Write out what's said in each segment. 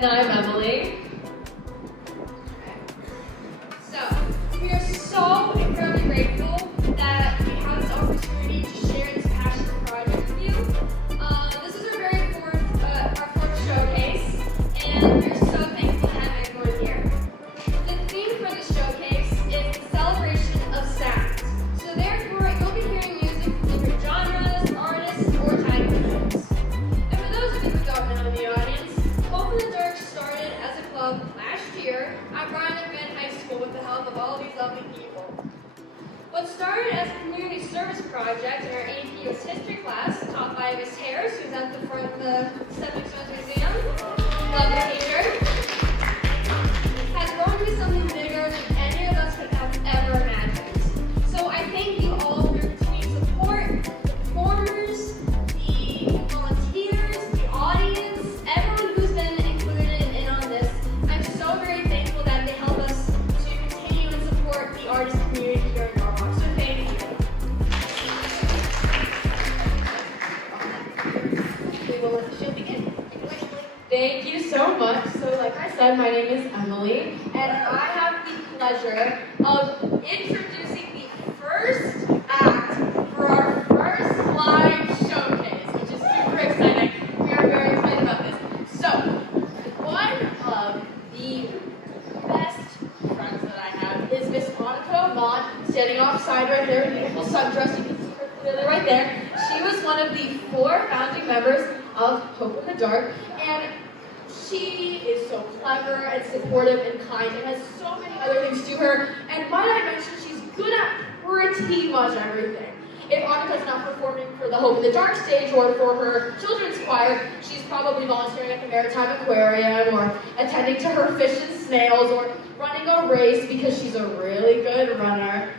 And I'm Emily. So, we are so incredibly grateful that we have this opportunity to share this passionate project with you. This is our fourth showcase, and we're so thankful to have everyone here. The theme for the showcase is the celebration of sound. So therefore, you'll be hearing music from different genres, artists, or time periods. And for those of you who don't know in the audience, Hope in the Dark started as a club last year at Bouchahine High School with the help of all of these lovely people. What started as a community service project in our AP US History class, taught by Miss Harris, who's at the front of the Stepping Stones Museum, lovely teacher, has grown to be something bigger than any of us could have ever imagined. So I thank you all for your continued support, the performers, the volunteers, the audience, everyone who's been included in on this. I'm so very thankful that they help us to continue and support the artist community here in Norwalk. So thank you. We will let the show begin. Thank you so much. So like I said, my name is Emily, and I have the pleasure of introducing the first act for our first live showcase, which is super exciting. We are very excited about this. So, one of the best friends that I have is Miss Monica Vaughn, standing offside right there in beautiful sundress. You can see her clearly right there. She was one of the 4 founding members of Hope in the Dark, and she is so clever and supportive and kind and has so many other things to her. And might I mention, she's good at pretty much everything. If Annika's not performing for the Hope in the Dark stage or for her children's choir, she's probably volunteering at the Maritime Aquarium or attending to her fish and snails or running a race because she's a really good runner.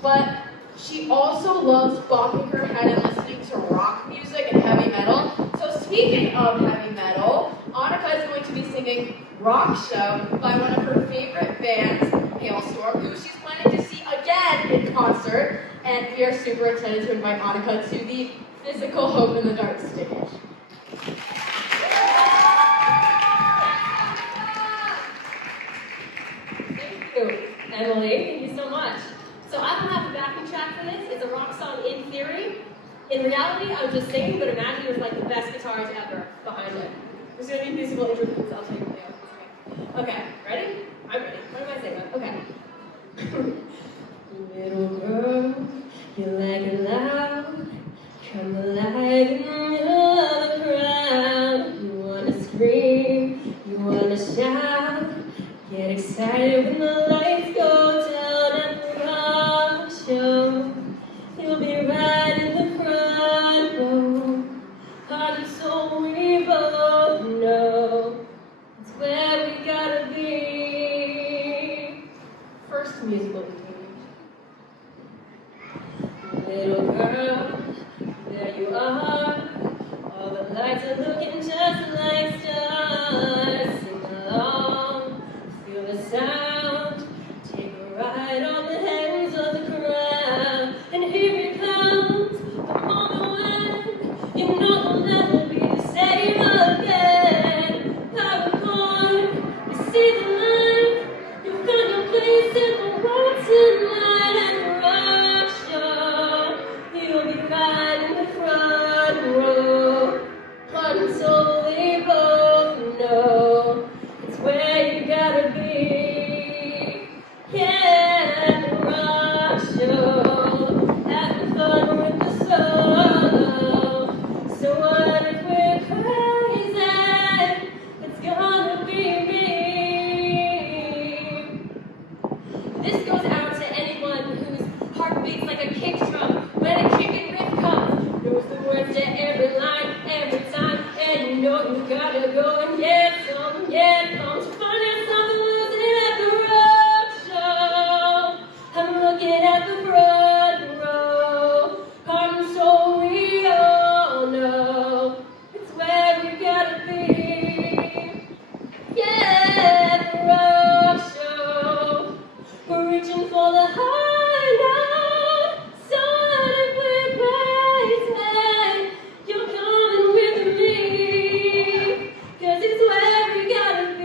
But she also loves bopping her head and listening to rock music and heavy metal. So speaking of heavy metal, Annika is going to be singing Rock Show by one of her favorite bands, Hailstorm, who she's planning to see again in concert. And we are super excited to invite Annika to the physical Hope in the Dark stage. Thank you, Emily. Thank you so much. So I don't have a backing track for this. It's a rock song in theory. In reality, I was just singing, but imagine it was like the best guitars ever behind it. There's going to be musical interludes. I'll tell you what they are. Okay, ready? I'm ready. What am I saying? Okay. Little girl, you like it loud. Come alive in the middle of the crowd. You want to scream, you want to shout. Get excited when the lights go down at the rock show. You'll be right in the front row. Heart and soul, we both know it's where we gotta be. First musical interlude. Little girl, there you are. All the lights are looking just like stars. Sing along, feel the sound. Take a ride on the hands of the crowd. And here it comes, the moment when you know they'll never be the same again. Paracord, you see the light. You found your place in the world tonight. And the rock show, you'll be right in the front row. Heart and soul, we both know it's where you gotta be. Yeah, the rock show, having fun with the solo. So what if we're crazy? It's gonna be me. This goes out to anyone whose heart beats like a kick drum when a kicking riff comes. Knows the words to every line, every time, and you know you gotta go and get some, get some. So find yourself losing at the rock show. I'm looking at the front row. Heart and soul, we all know it's where we gotta be. Yeah, the rock show. We're reaching for the high note. So what if we're crazy? You're coming with me. 'Cause it's where we gotta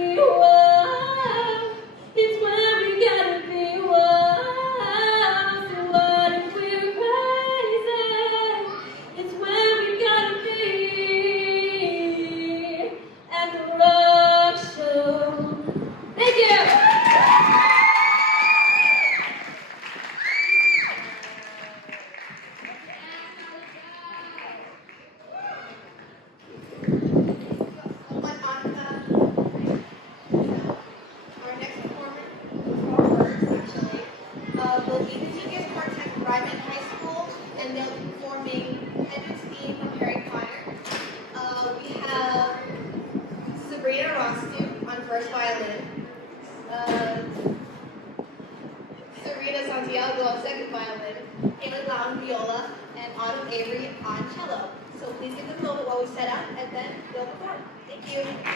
please give them a moment while we set up, and then they'll perform. Thank you.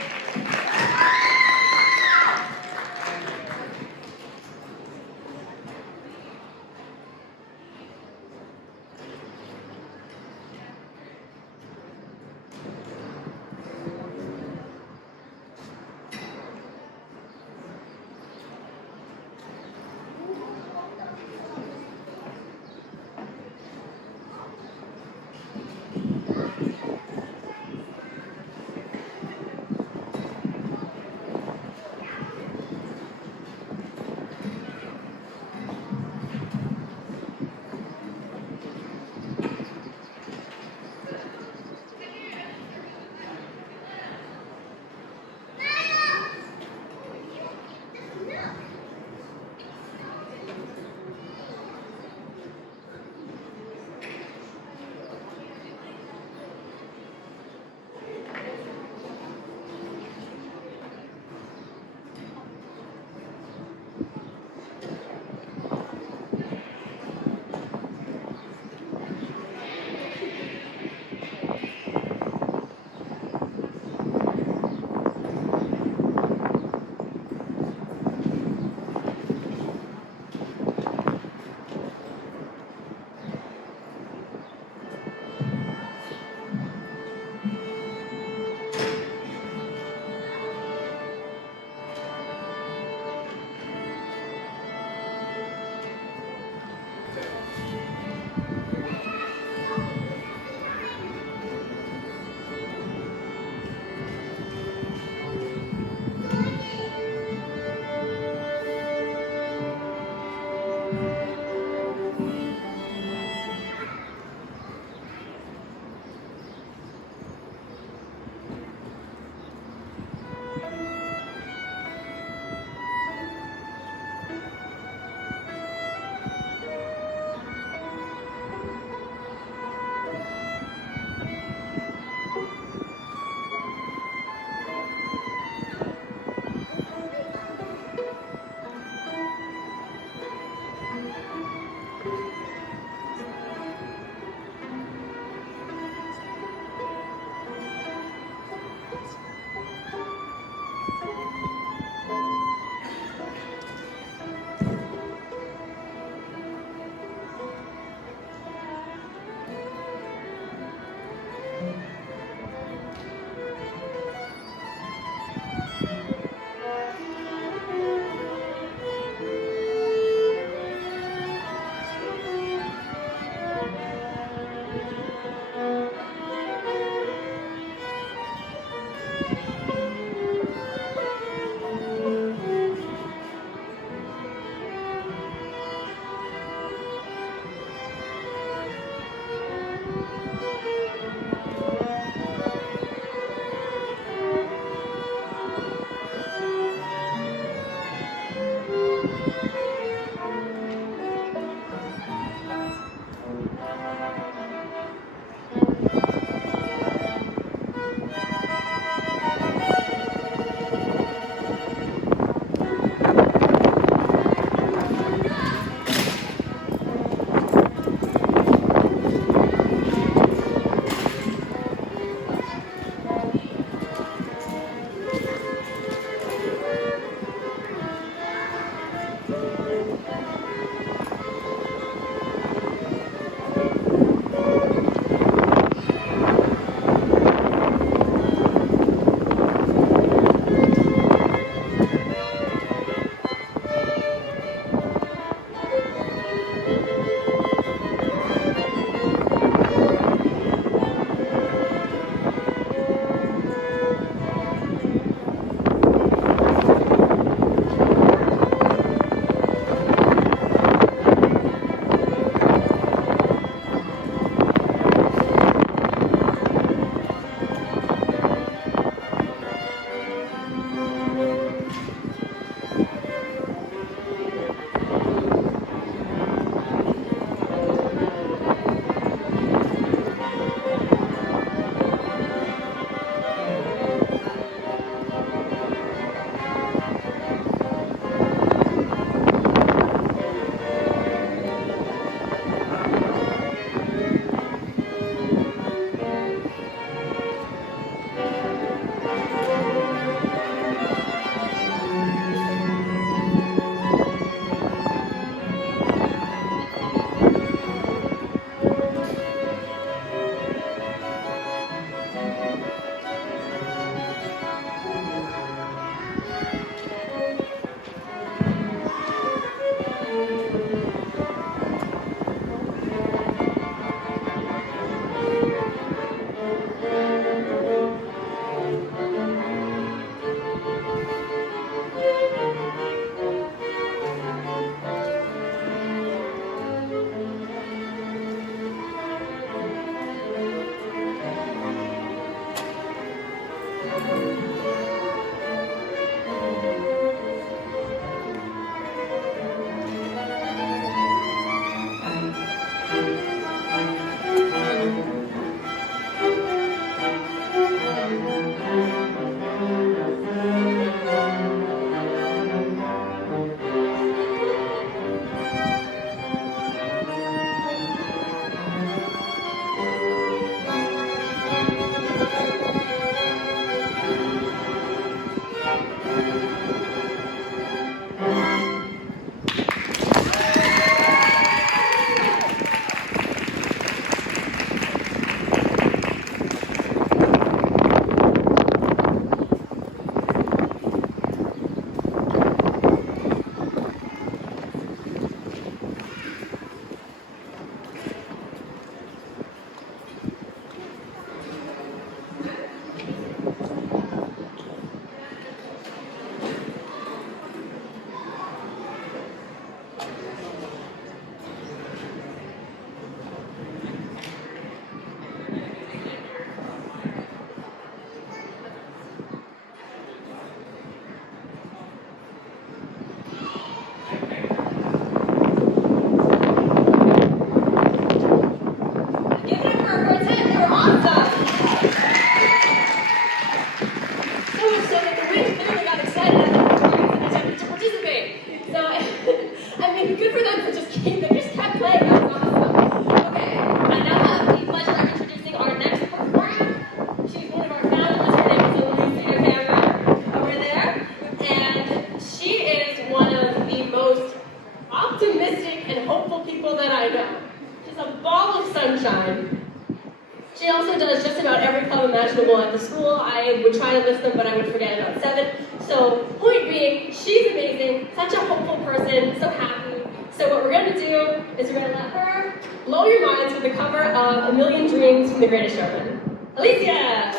She also does just about every club imaginable at the school. I would try to list them, but I would forget about 7. So, point being, she's amazing, such a hopeful person, so happy. So what we're going to do is we're going to let her blow your minds with the cover of A Million Dreams from The Greatest Showman. Alicia!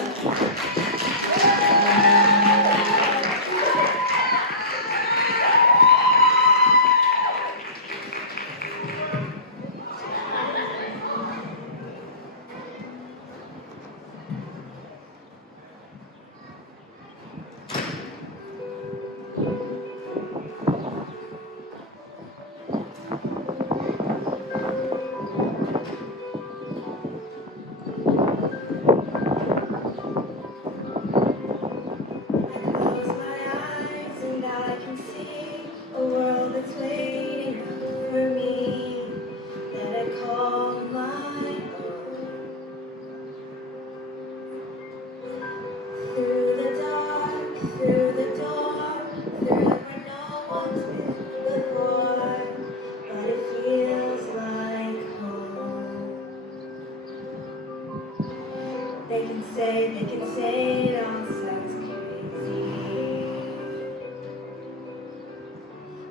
They can say it all sounds crazy.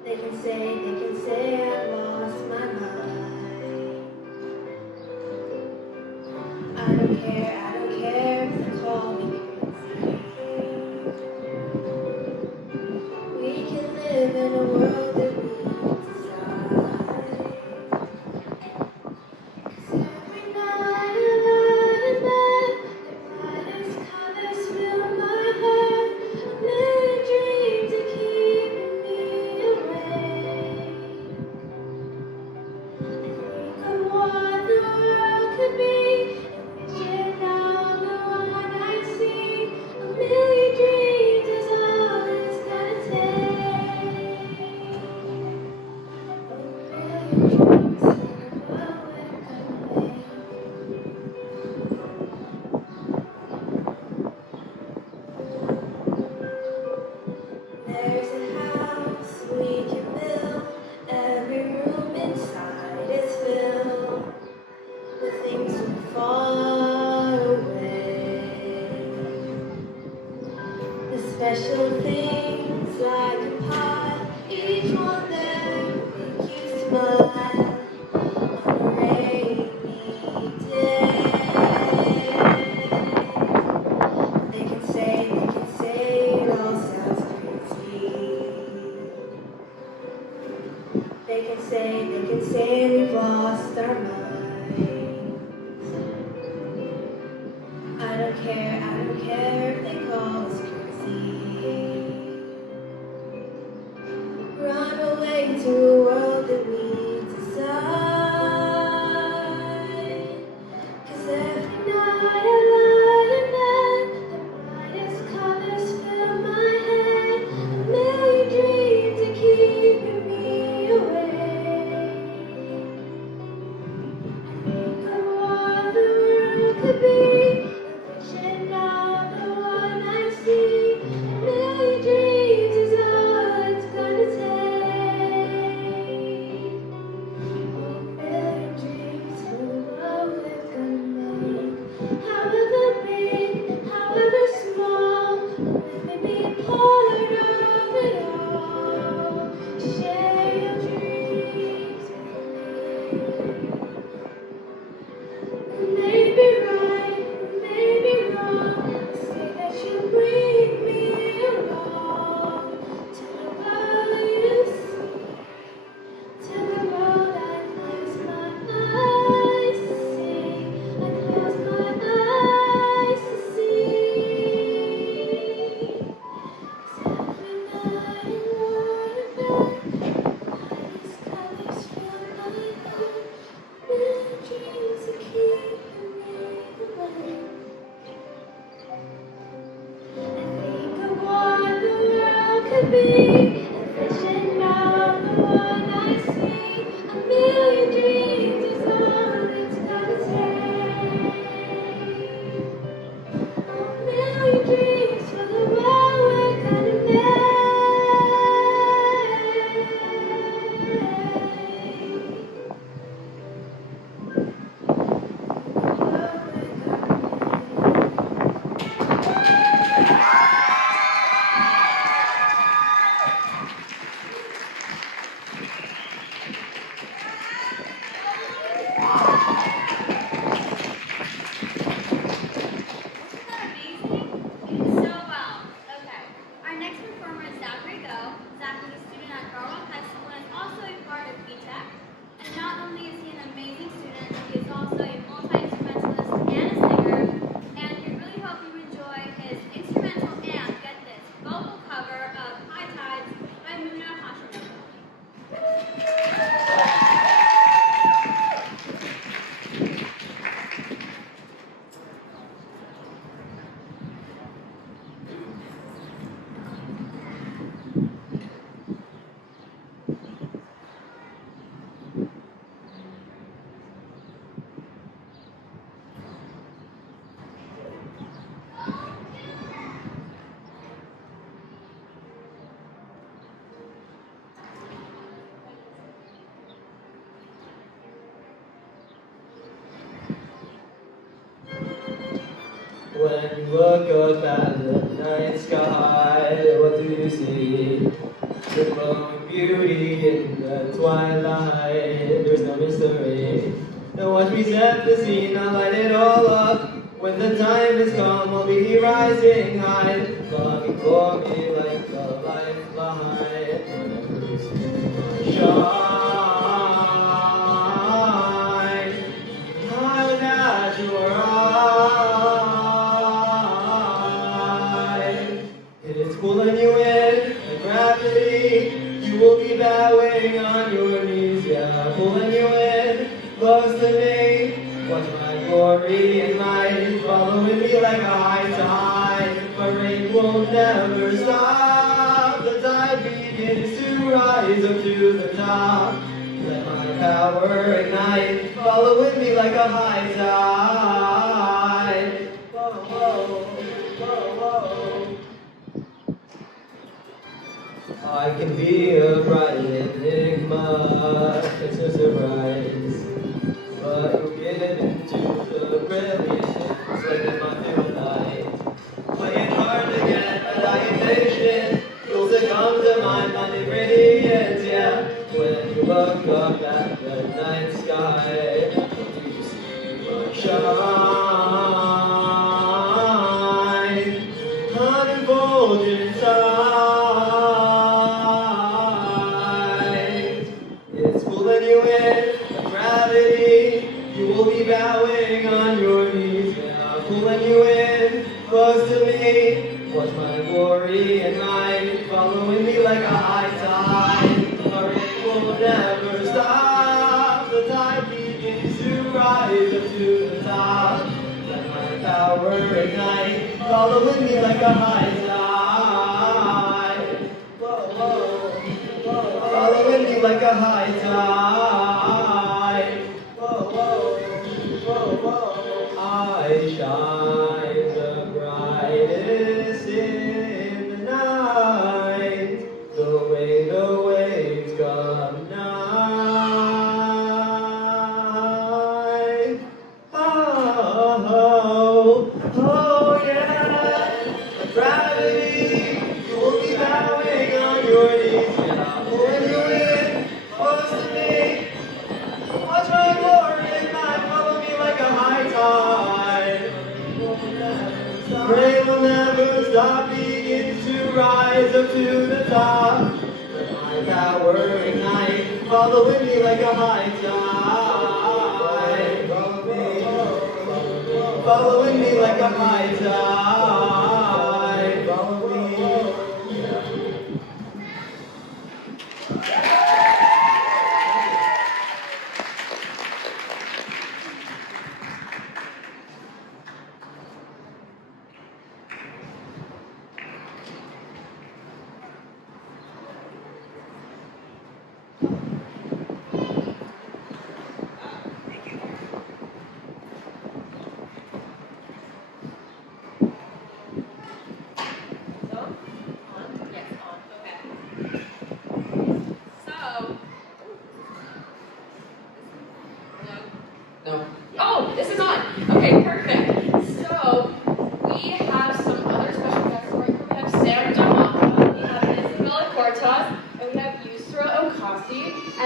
They can say I've lost my mind. I don't care if they call me crazy. We can live in a world that we decide. 'Cause every night I lie in bed, colors fill my heart, a million dreams are keeping me awake. I think of what the world could be, envision all the one I see. A million dreams is all it's gonna take. A million dreams never went away. There's a house we can build, every room inside is filled with things from far away. The special things like a pot, each one there make you smile on a rainy day. They can say it all sounds crazy. They can say we've lost our minds. I don't care if they call could be. Vision of the one I see. A million dreams is all it's gonna take. A million dreams for the world we're gonna make. When you look up at the night sky, what do you see? The glowing beauty in the twilight. There's no mystery. Now watch me set the scene, I'll light it all up. When the time has come, I'll be rising high, longing for me like the light behind. Whenever you see me shine, I'll catch your eye. It's pulling you in, like gravity. You will be bowing on your knees, yeah, pulling you in, close to me. Watch my glory and might following me like a high tide. My rain will never stop. The tide begins to rise up to the top. Let my power ignite, following me like a high tide. Whoa, whoa, whoa, whoa. I can be a bright enigma, it's a surprise. But you'll get into the brilliance, like my new light. Playing hard to get, but I am patient. You'll succumb to my blinding radiance, yeah. When you look up at the night sky, do you see my shine? Unfolding sight. It's pulling you in, like gravity. You will be bowing on your knees, yeah. Pulling you in, close to me. Watch my glory and might following me like a high tide. Our rain will never stop. The tide begins to rise up to the top. Let my power ignite, following me like a high tide. Whoa, whoa, whoa, following me like a high tide. Whoa, whoa, whoa, whoa. I shine the brightest in the night, the way the waves come nigh. Oh, oh, yeah. Like gravity, you will be bowing on your knees, and I'm pulling you in, close to me. Watch my glory ignite, follow me like a high tide. Rain will never stop, begins to rise up to the top. Let my power ignite, following me like a high tide. Following me like a high tide. Follow me.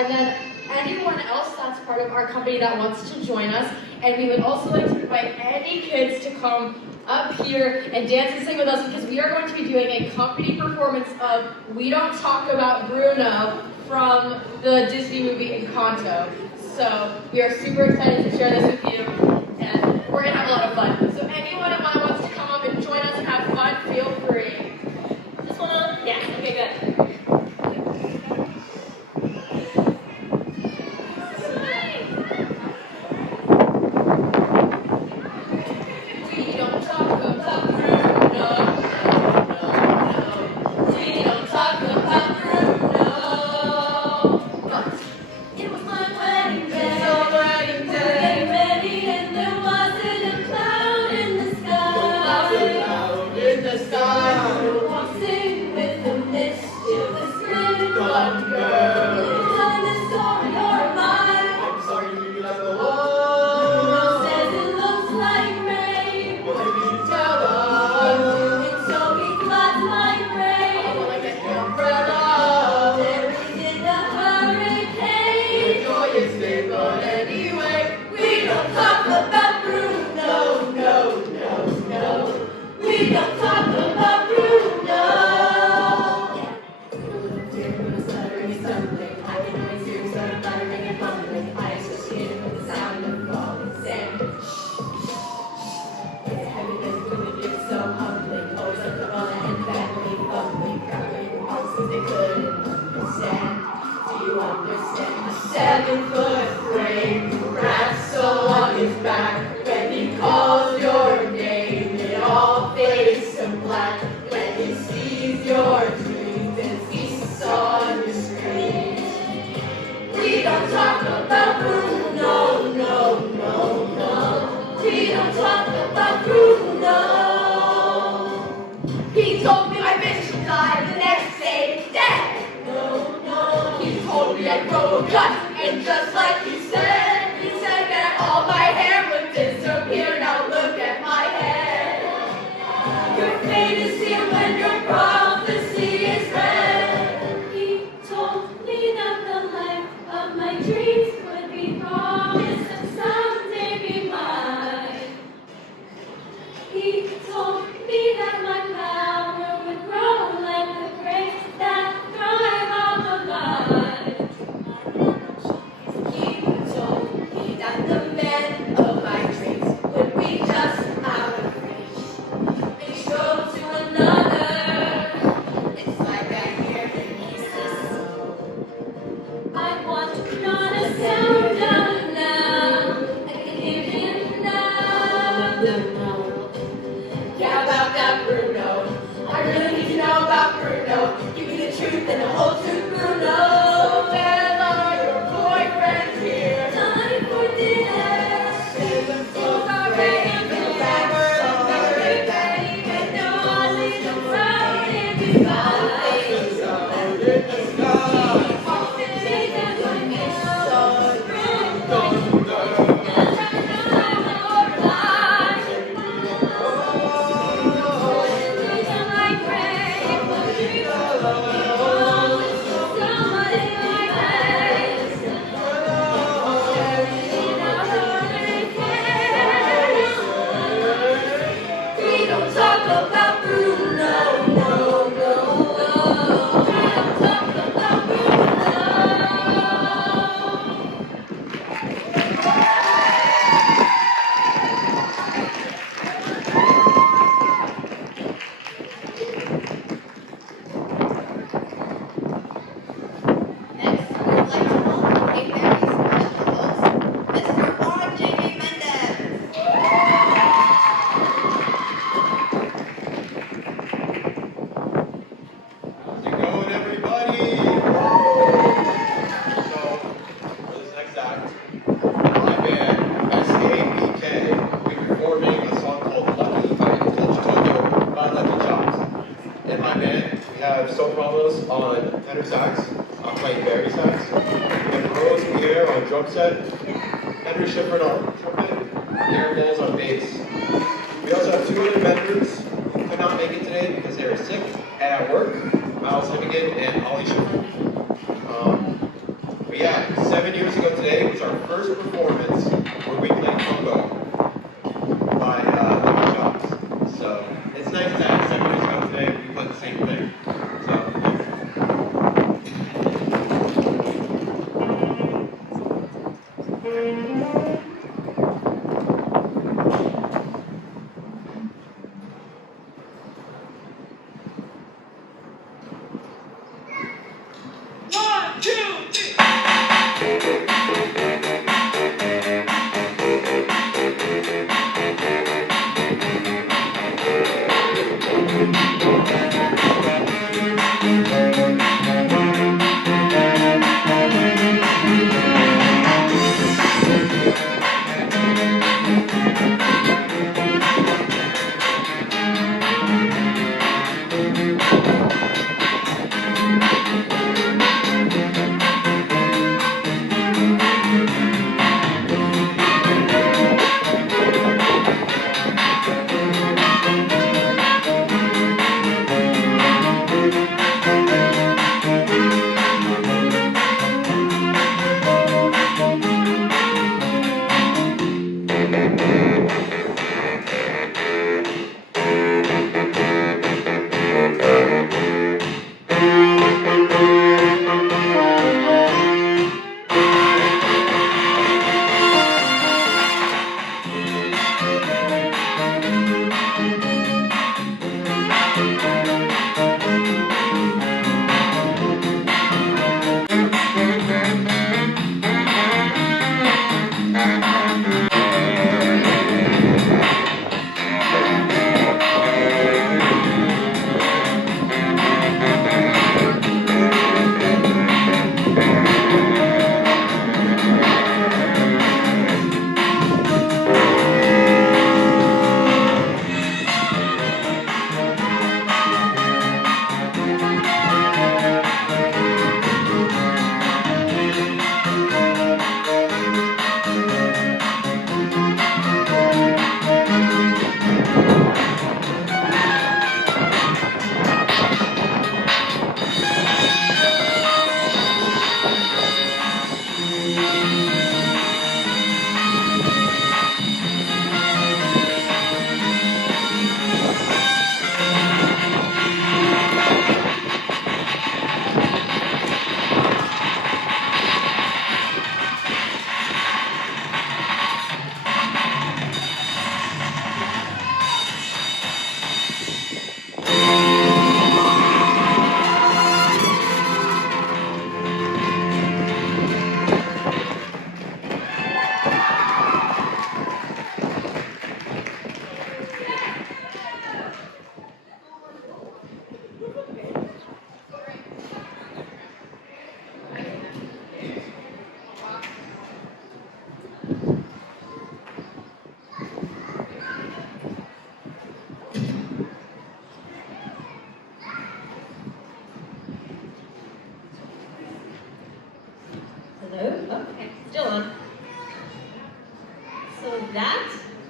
and then anyone else that's part of our company that wants to join us. And we would also like to invite any kids to come up here and dance and sing with us because we are going to be doing a company performance of We Don't Talk About Bruno from the Disney movie Encanto. So we are super excited to share this with you, and we're going to have a lot of fun. So anyone that wants to come up and join us and have fun, feel free. This one on? Yeah, okay, good. We don't talk about Bruno. We don't talk about Bruno. But it was my wedding day. It was our wedding day. Getting ready and there wasn't a cloud in the sky. Cloud in the sky. Waltzing with the mischievous little girl. Telling the story or mine. I'm sorry to leave you like the wall. Bruno says it looks like rain. What did you tell us? And so he flies like rain. Like an umbrella. There isn't a hurricane. Enjoy your stay, but Anyway, we don't talk about Bruno. No, no, no. We don't talk about Bruno. Stuttering, stumbling. I can always hear him start muttering and mumbling. I just hear him with the sound of falling sand. His heaviness really is so humbling. Always like the honor and family fumbling. Covering houses they couldn't understand. Do you understand? A 7-foot frame wrapped so on his back. When he calls your name, it all fades to black. When he sees your dreams and feasts on your screen. We don't talk about Bruno, no, no, no. We don't talk about Bruno. He told me my bitch would die the next day, dead. No, no. He told me I'd grow a gut, and just like he said that all my hair would disappear. Now look at my head. Your fate is sealed when your prophecy is read. He told me that the life of my dreams would be promised and someday be mine. He told me that my power would grow like the grapes that thrive on the vine. He told me that the men of my dreams would be just out of reach. And he strode to another. It's like I hear him hisses. I want not a sound down now. I can hear him now. Yeah, about that Bruno. I really need to know about Bruno. Give me the truth and the whole truth, Bruno. Bella, your boyfriend's here. Time for dinner. It's already in the back. And no one is around if you find. We don't talk about Bruno, no, no, no. We don't talk about Bruno. Next, we would like to welcome a very special host, Mr. R.J. Mendez. How's it going, everybody? So, for this next act, my band, SABK, will be performing a song called Lucky by Lucky Chops. In my band, we have sopranos on tenor sax, I'm playing bari sax, we have Rose Pierre on drum set, Henry Shepard on trumpet, Aaron Bowles on bass. We also have 2 other members who could not make it today because they were sick and at work. Miles Hennigan and Ollie Shepard. But yeah,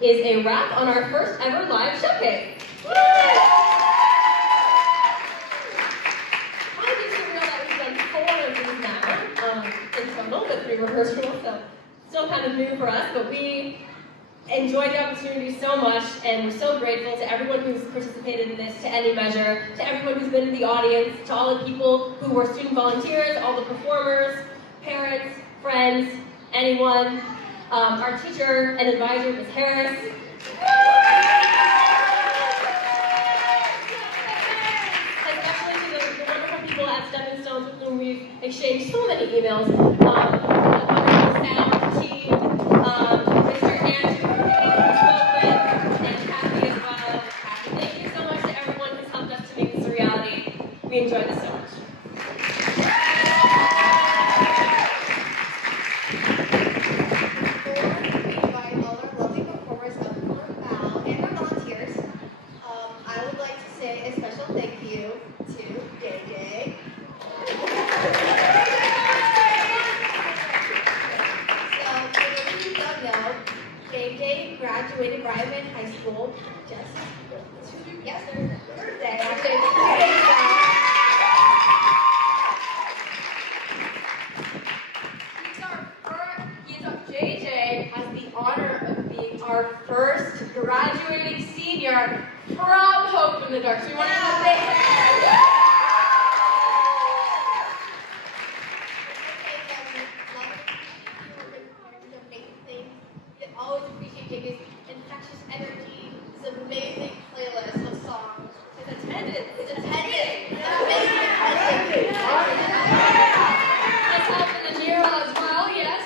is a wrap on our first ever live showcase. Kind of surreal that we've done 4 of these now in total with 3 rehearsals, so still kind of new for us, but we enjoyed the opportunity so much, and we're so grateful to everyone who's participated in this to any measure, to everyone who's been in the audience, to all the people who were student volunteers, all the performers, parents, friends, anyone, our teacher and advisor, Ms. Harris. Especially to the wonderful people at Stepping Stones with whom we've exchanged so many emails. The wonderful sound team, Mr. Andrew, who spoke with, and Cathy as well. Thank you so much to everyone who's helped us to make this a reality. We enjoyed this so much. Graduated Bouchahine High School just yesterday. JJ has the honor of being our first graduating senior from Hope in the Dark. So we want to say always appreciate JJ's infectious energy, his amazing playlist of songs, his attendance. Amazing attendance. Let's help in the Nero as well, yes.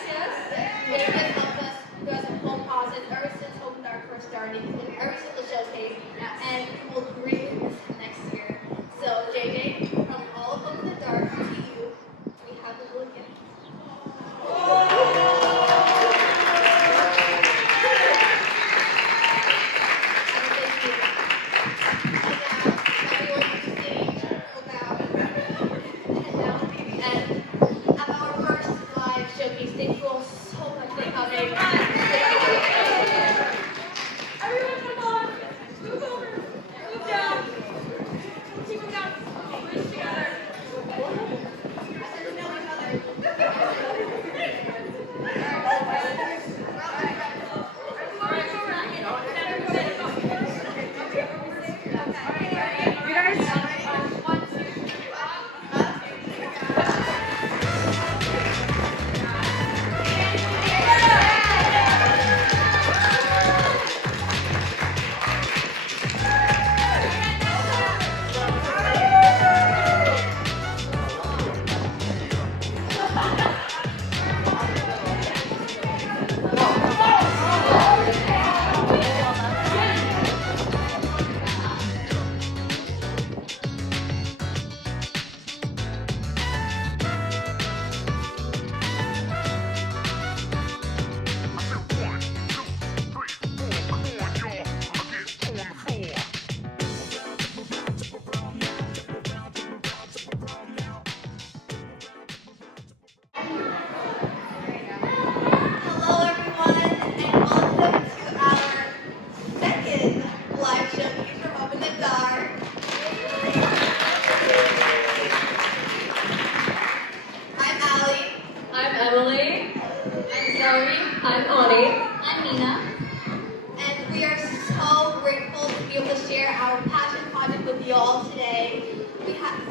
Which has helped us through us in home pauses ever since Hope and Dark first started, including every single showcase, and we will bring this next year. So JJ, from all of Hope in the Dark to you, we have a little gift.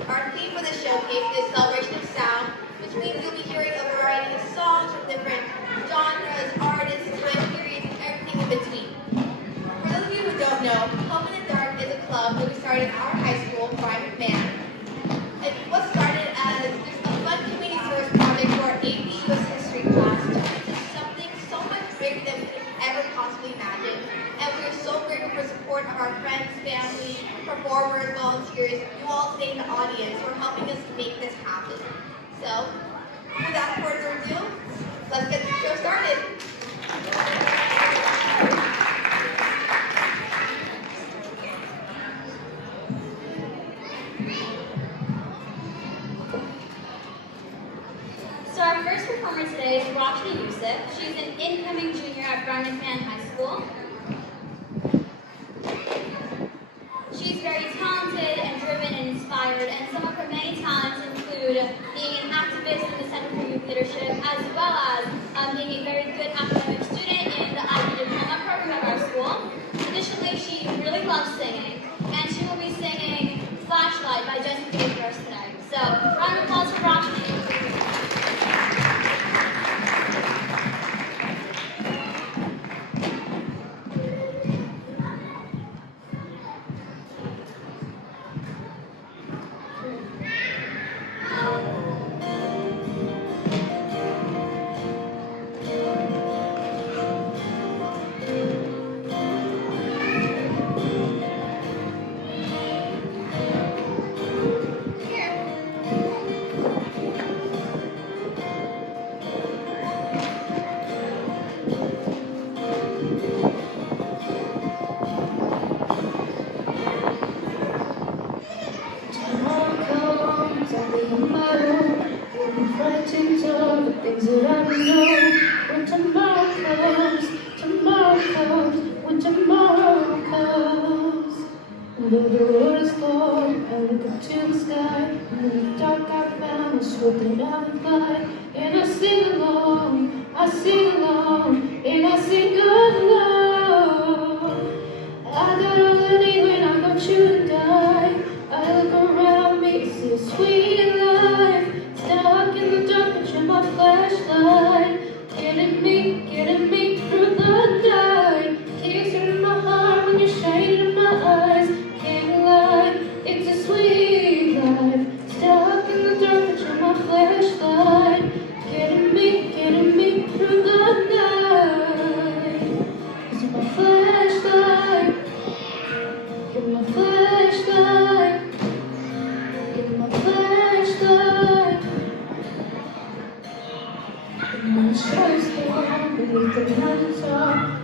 Our theme for this showcase is Celebration of Sound, which means you'll be hearing a variety of songs from different genres, artists, time periods, and everything in between. For those of you who don't know, Hope in the Dark is a club that we started at our high school, private band. And what started as just a fun community service project for our AP US history class turned into something so much bigger than we could ever possibly imagine. And we are so grateful for the support of our friends, family, performers, volunteers, you all today in the audience who are helping us make this happen. So, without further ado, let's get the show started. So our first performer today is Bouchahine Youssef. She's an incoming junior at Bouchahine High School. forward, and some of her many talents include being an activist in the Center for Youth Leadership, as well as being a very good academic student in the IB Diploma program at our school. Additionally, she really loves singing, and she will be singing Flashlight by Jesse J for us tonight. So, round of applause for Roshni.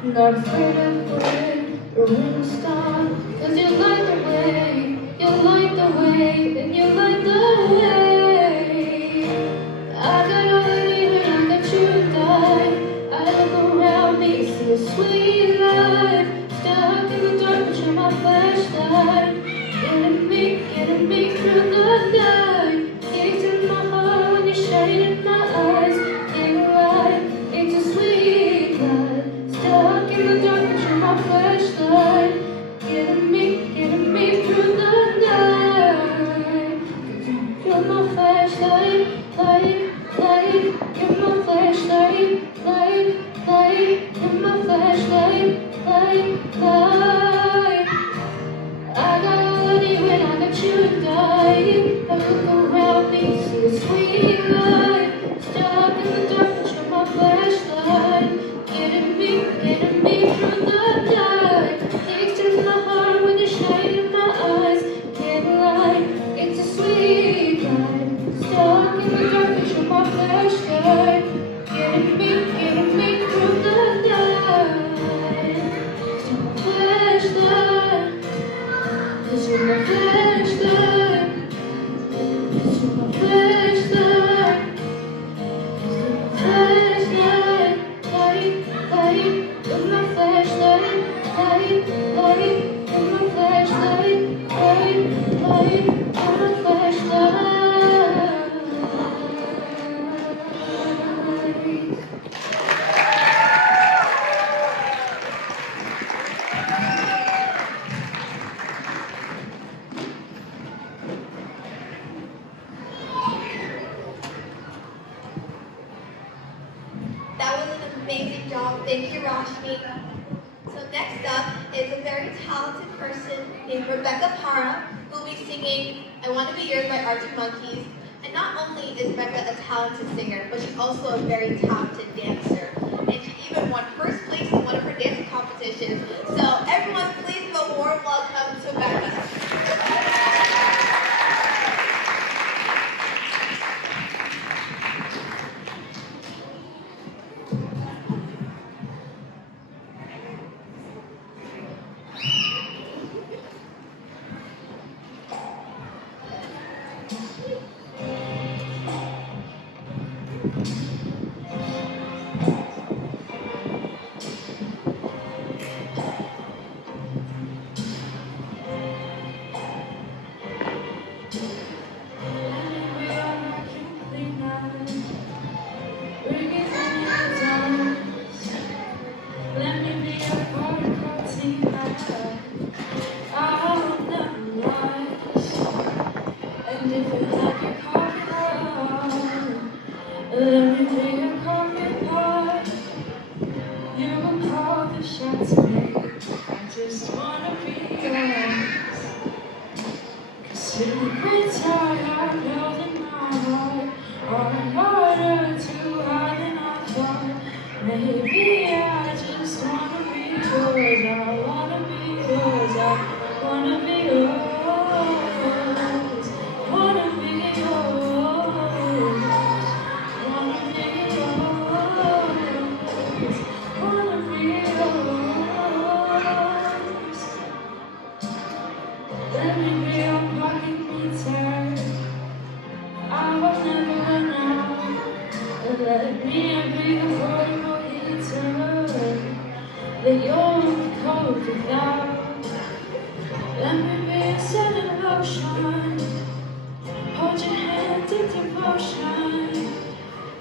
Not afraid of rain or rain star, 'cause you light the way, you light the way, and you light the way. I got all I need when I got you to die. I look around me, see a sweet life, stuck in the dark, but you're my flashlight. Getting me through the night, gaze in my heart when you shine in my eyes. Getting light, it's a sweet life. Stuck in the dark, but you're my flashlight. Getting me through the night. You're my flashlight, light, light. You're my flashlight, light, light. You're my flashlight, light, light. I got all I need when I got you to die. I look around me, see a sweet light. Stuck in the dark, but you're my flashlight. Getting me through the night. Takes in my heart when you shine in my eyes. Getting light, it's a sweet light. Stuck in the dark, but you're my flashlight. Getting me through the night. You're my flashlight. 'Cause you're my flashlight. 'Cause you're my flashlight. 'Cause you're my flashlight. Light, light. You're my flashlight. Light, light. You're my flashlight. Light, light. You're my flashlight. That was an amazing job. Thank you, Roshni. So next up is a very talented person named Rebecca Para, who will be singing I Want to Be Yours by Arctic Monkeys. And not only is Rebecca a talented singer, but she's also a very talented dancer. And she even won first place in one of her dance competitions. So everyone, please give a warm welcome to Rebecca. if you like your coffee hot, let me be your coffee pot. You will call the shots, babe. I just wanna be yours. 'Cause secrets I have held in my heart are harder to hide than I thought. Maybe I just wanna be yours. I wanna be yours. I wanna be yours. Wanna be yours. Wanna be yours. Wanna be yours. Let me be your pocket meter. I will never run out. Let me be the portable heater that you'll be cold without. Let me be a sudden lotion. Hold your hand in devotion.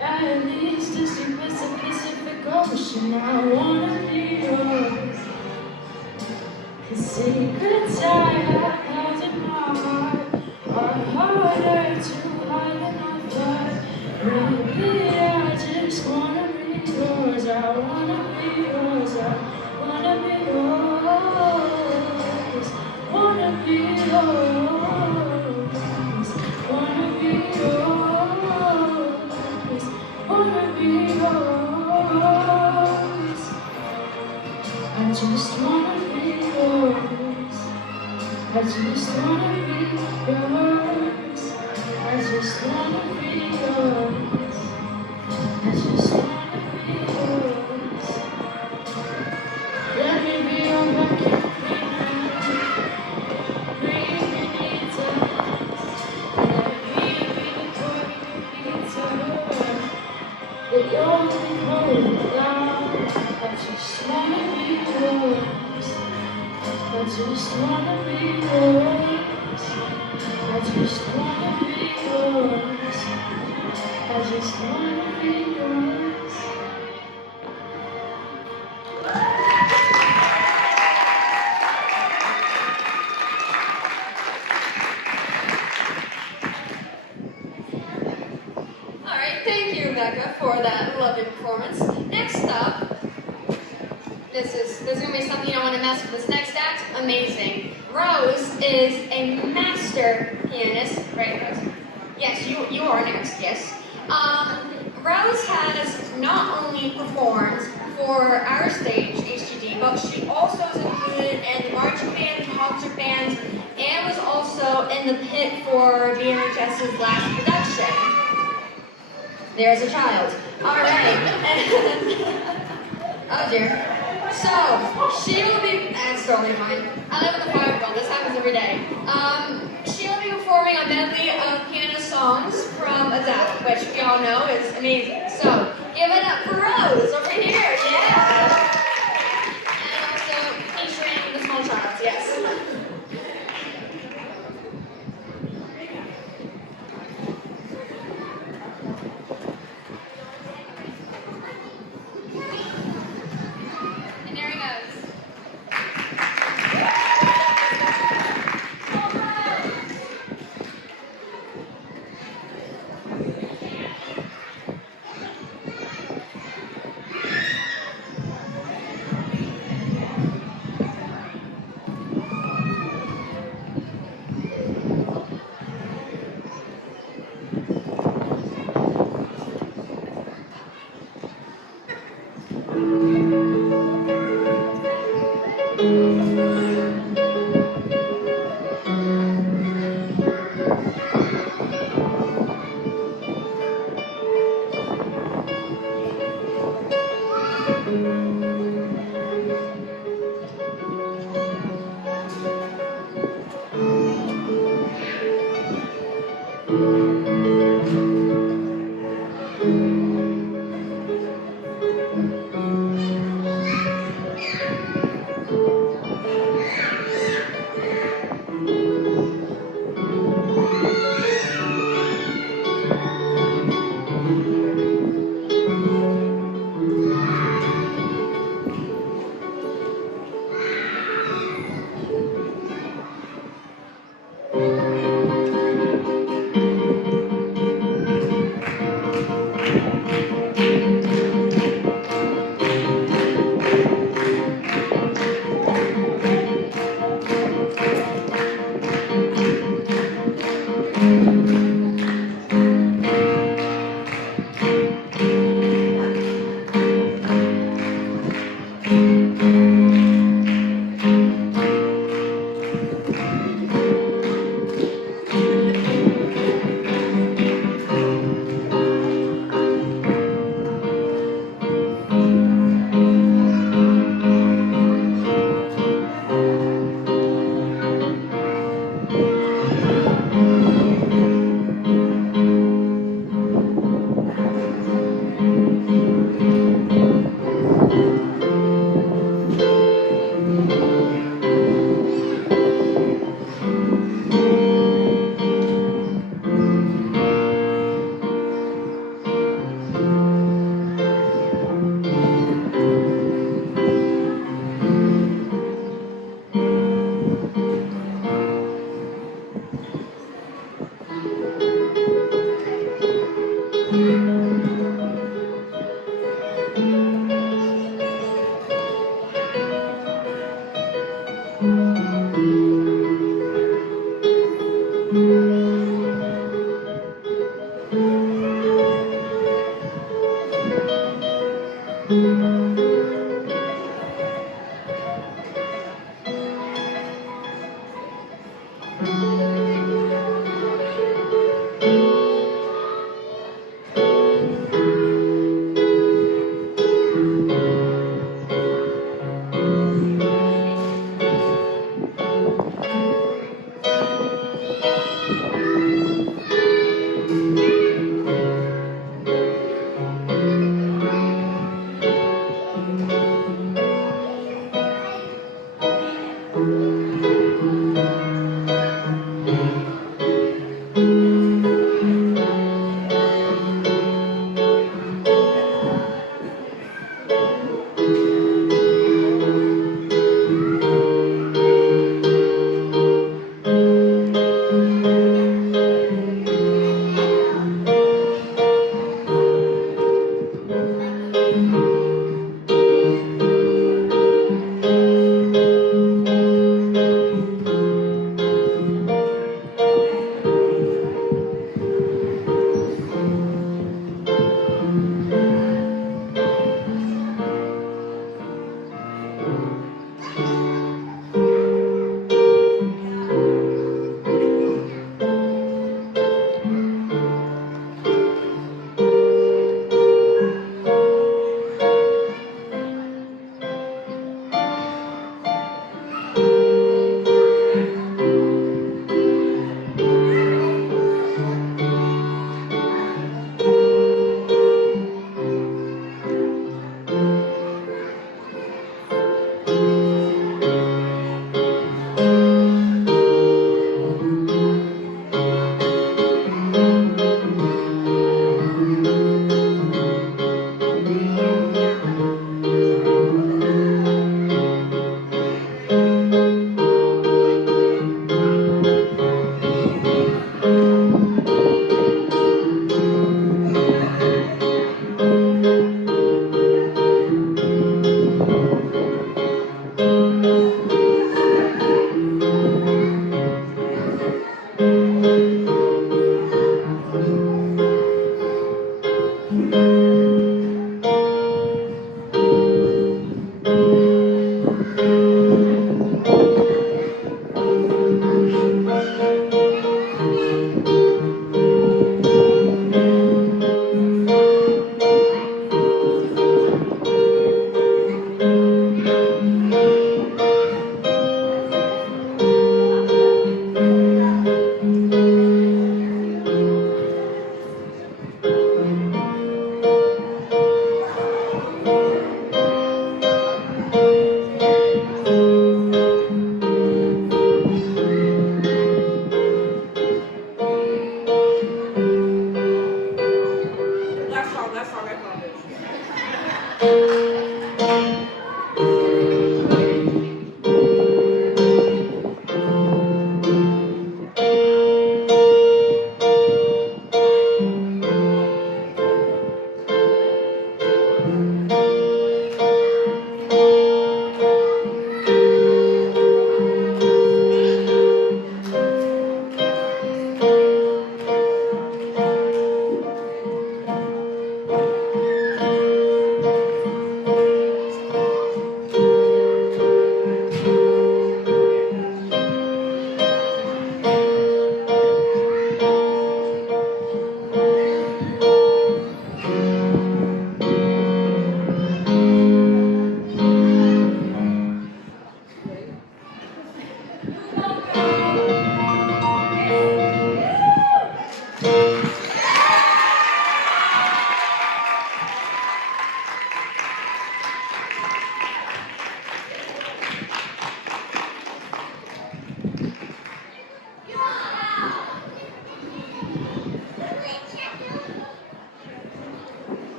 At least as deep as the Pacific Ocean. I wanna be yours. 'Cause secrets I have held in my heart are harder to hide than I thought. Maybe I just wanna be yours. I wanna be yours. I wanna be yours. Wanna be yours. Wanna be yours. Wanna be yours. I just wanna be yours. I just wanna be yours. I just wanna be yours. I just wanna be yours. Let me be your vacuum cleaner. Breathe beneath us. Let me be the toy pizza that you'll be holding down. I just wanna be yours. I just wanna be yours. I just wanna be yours. I just wanna be yours. All right, thank you, Rebecca, for that lovely performance. Next up, this is gonna be something you don't want to mess with. This next act, amazing. Rose is a master pianist, right, Rose? Yes, you are next. Yes. Rose has not only performed for our stage, HGD, but she also is included in the marching band, concert bands, and was also in the pit for BMHS's last production. There's a child. All right. Oh dear. So, she will be, that's totally fine. I live in the fire world, this happens every day. She will be performing a medley of piano songs from Adele, which we all know is amazing. So, give it up for Rose over here, yeah! And also featuring the small child, yes. And there he goes.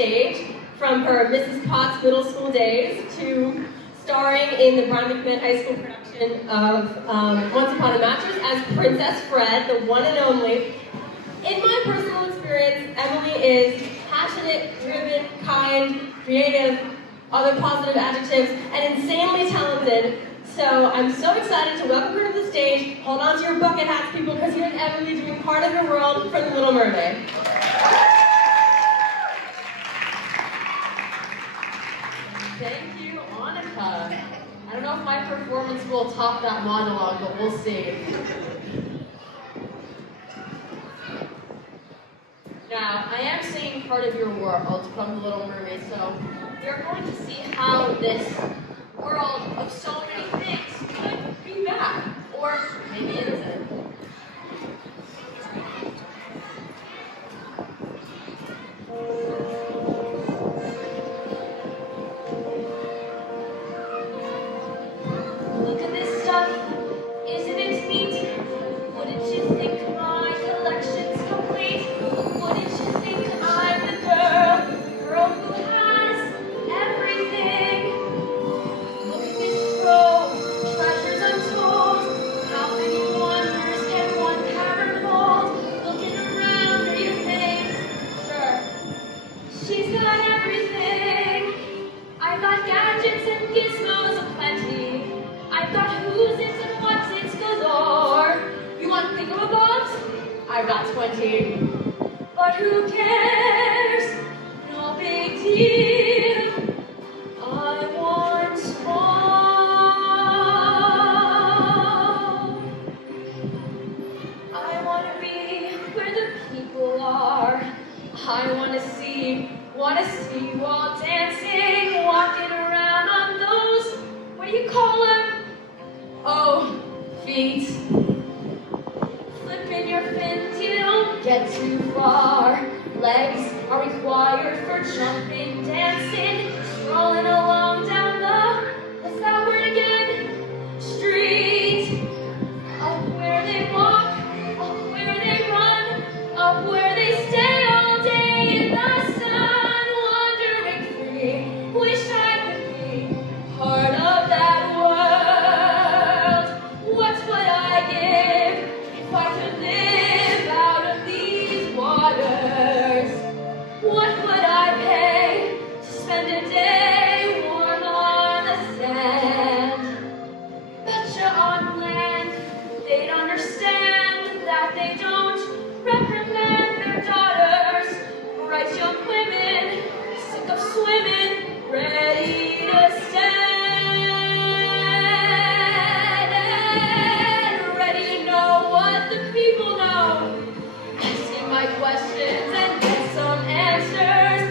stage, from her Mrs. Potts middle school days to starring in the Brian McMahon High School production of Once Upon a Mattress as Princess Fred, the one and only. In my personal experience, Emily is passionate, driven, kind, creative, other positive adjectives, and insanely talented. So I'm so excited to welcome her to the stage. Hold on to your bucket hats, people, because here's Emily doing Part of Your World for The Little Mermaid. Thank you, Monica. I don't know if my performance will top that monologue, but we'll see. Now, I am singing Part of Your World from The Little Mermaid, so you're going to see how this world of so many things could be bad, or maybe it isn't. Look at this stuff, isn't it neat? Wouldn't you think my collection's complete? Wouldn't you think I'm the girl who has everything? Look at this trove, treasures untold. How many wonders can one cavern hold? Looking around, read a face. Sure, she's got everything. I got gadgets and gizmos aplenty. I've got who's its and what's its galore. You want thingamabobs? I've got 20. But who cares? No big deal. I want more. I want to be where the people are. I want to see you all dancing, walking around on those, what do you call them? Oh, feet. Flipping your fins, you don't get too far. Legs are required for jumping, dancing, strolling along down the, what's that word again? Street. Up where they walk, up where they run, up where they stay all day in the sun, wandering free. Wish I could be part of that world. What would I give if I could live out of these waters? What would I pay to spend a day warm on the sand? Betcha on land, they'd understand that they don't reprimand their daughters. Bright young women, sick of swimming, ready to stand, and ready to know what the people know. Asking my questions and get some answers.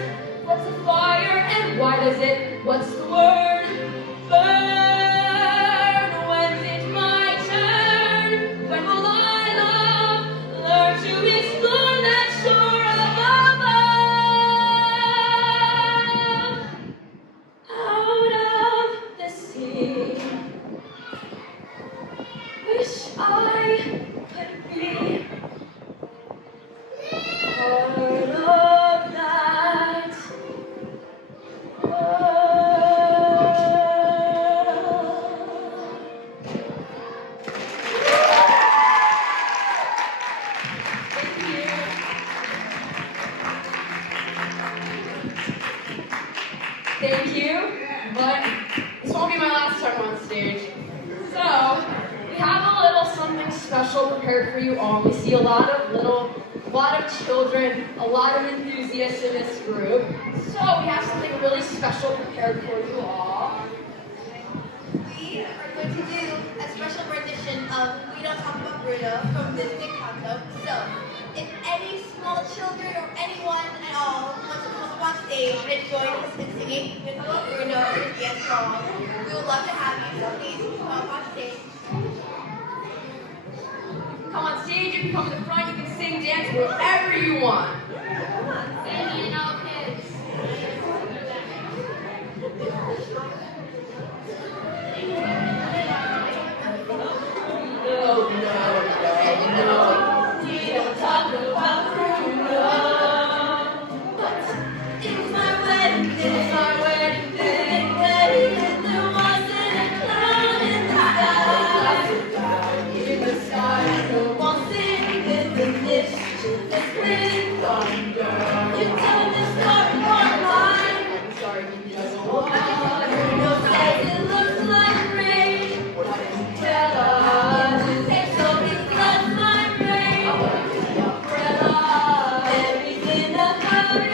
What's a fire and why does it, what's the word? Burn. When's it my turn? When will I love? Learn to explore that shore above. Out of the sea. Wish I could be part of that world. Thank you, but this won't be my last time on stage. So, we have a little something special prepared for you all. We see a lot of children, a lot of enthusiasts in this group. So, we have something really special prepared for you all. We are going to do a special rendition of We Don't Talk About Bruno from Disney Encanto. So, if any small children or anyone at all wants to come up on stage and join us in singing We Don't Talk About Bruno or dance along, we would love to have you. So please come up on stage. Come on stage, you can come in the front, you can sing, dance, whatever you want. Any and all kids. No, we don't talk about Bruno. But if my It's my wedding day. And there wasn't a cloud in the sky. In the sky, no one sing with the mischievous wind thunder. You tell me the story for mine. I'm sorry, you doesn't want. No says it looks like rain. What did you tell us? They told me flood my brain. I want to be umbrella. Everything about it.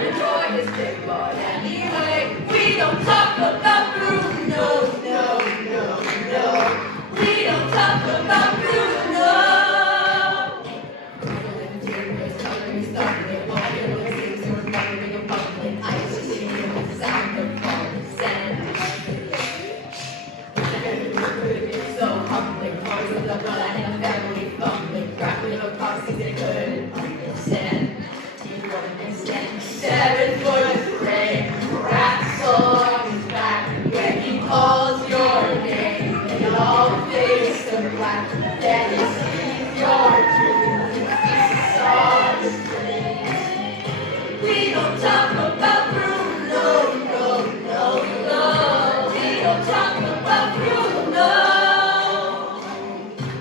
The joy is big, but anyway, we don't talk about Bruno. No, no, no. We don't talk about Bruno. So humbling, always with a brother and a family fumbling, grappling across things they couldn't understand. He wouldn't understand. 7 foot gray, rats on his back, when he calls your name, and all face of black. Then he sees your dreams, he saw the spring. We don't talk about Bruno, no, no, no. We don't talk about Bruno.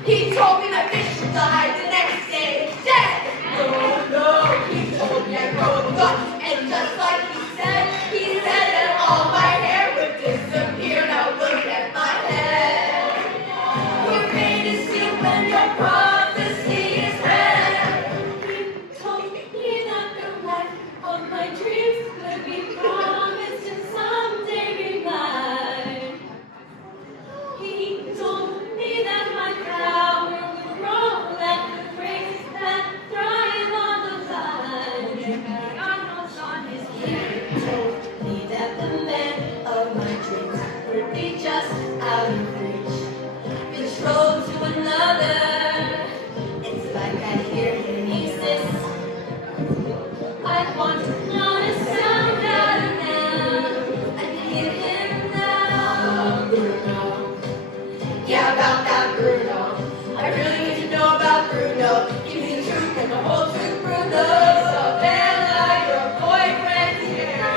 He told me my fish died the next day, dead. No, no. He told me I grow a gut, and just like he said that all my hair would disappear. Now look at my head. Your fate is sealed when your prophecy is read. He told me that the life of my dreams would be promised and someday be mine. He told me that my power would grow like the grapes that thrive on the vine. He told me that the man of my dreams would be just out of reach. Betrothed to another, it's like I hear him insist. I want to know the sound out of now. I can hear him now. Bruno. Yeah, about that Bruno. I really need to know about Bruno. Give me the truth and the whole truth, Bruno. Savannah, your boyfriend here.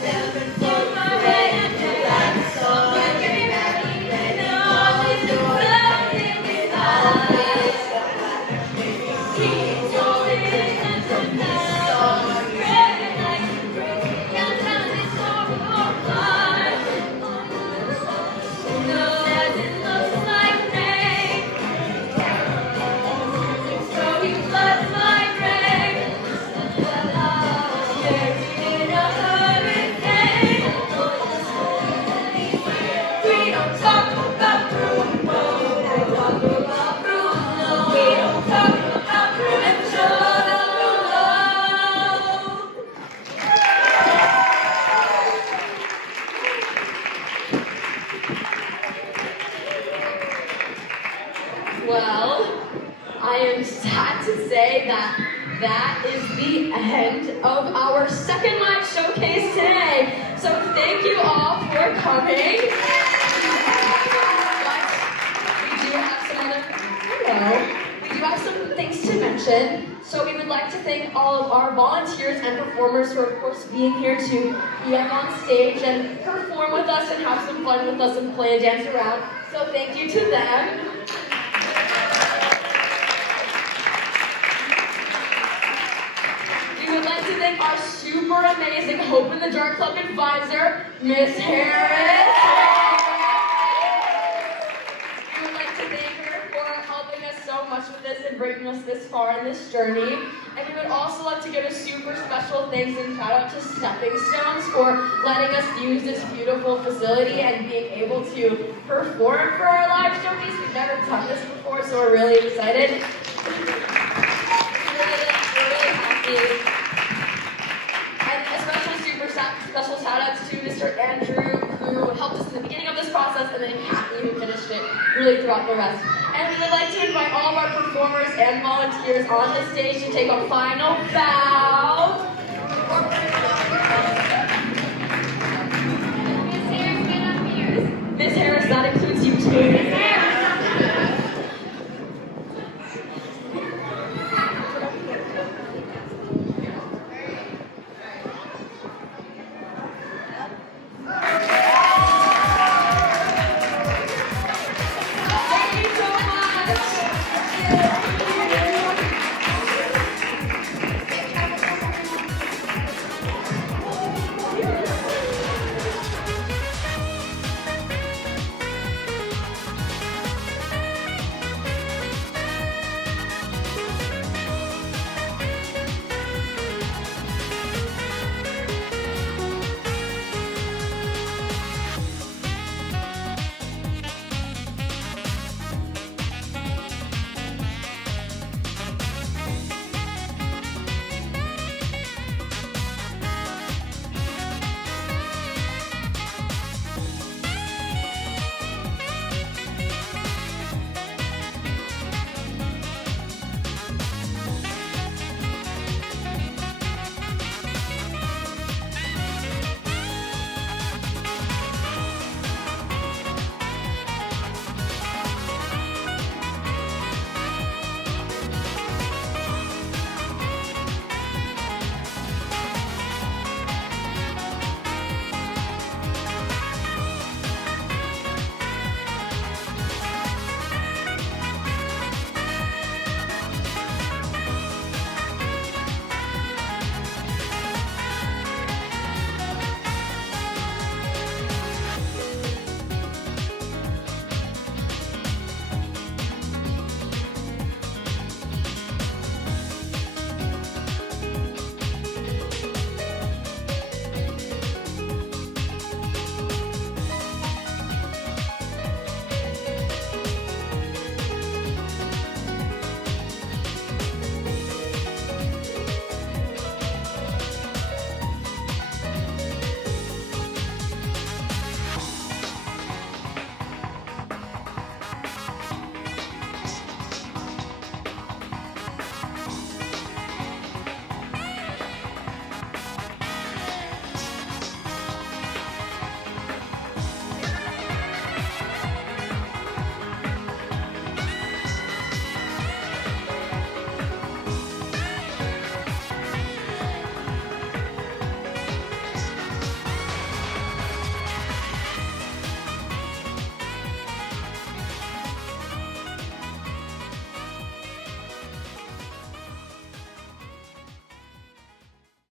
7 foot my way and you like the song. You get me back and you always do something besides. He told me that the next song is ready like a break. You're telling me story for mine. No, as it looks like rain. So he floods my brain. Buried in a hurricane. We don't talk about Bruno. We talk about Bruno. We don't talk about Bruno. Well, I am sad to say that is the end of our second live showcase today. So thank you all for coming. We do have some things to mention. So we would like to thank all of our volunteers and performers who are of course being here to be up on stage and perform with us and have some fun with us and play and dance around. So thank you to them. We would like to thank our super amazing Hope in the Dark Club advisor, Miss Harris. We would like to thank her for helping us so much with this and bringing us this far in this journey. And we would also like to give a super special thanks and shout out to Stepping Stones for letting us use this beautiful facility and being able to perform for our live showcase. We've never done this before, so we're really excited. We're really happy. And a special shout outs to Mr. Andrew, who helped us in the beginning of this process, and then Kathy, who finished it really throughout the rest. And we would like to invite all of our performers and volunteers on the stage to take a final bow.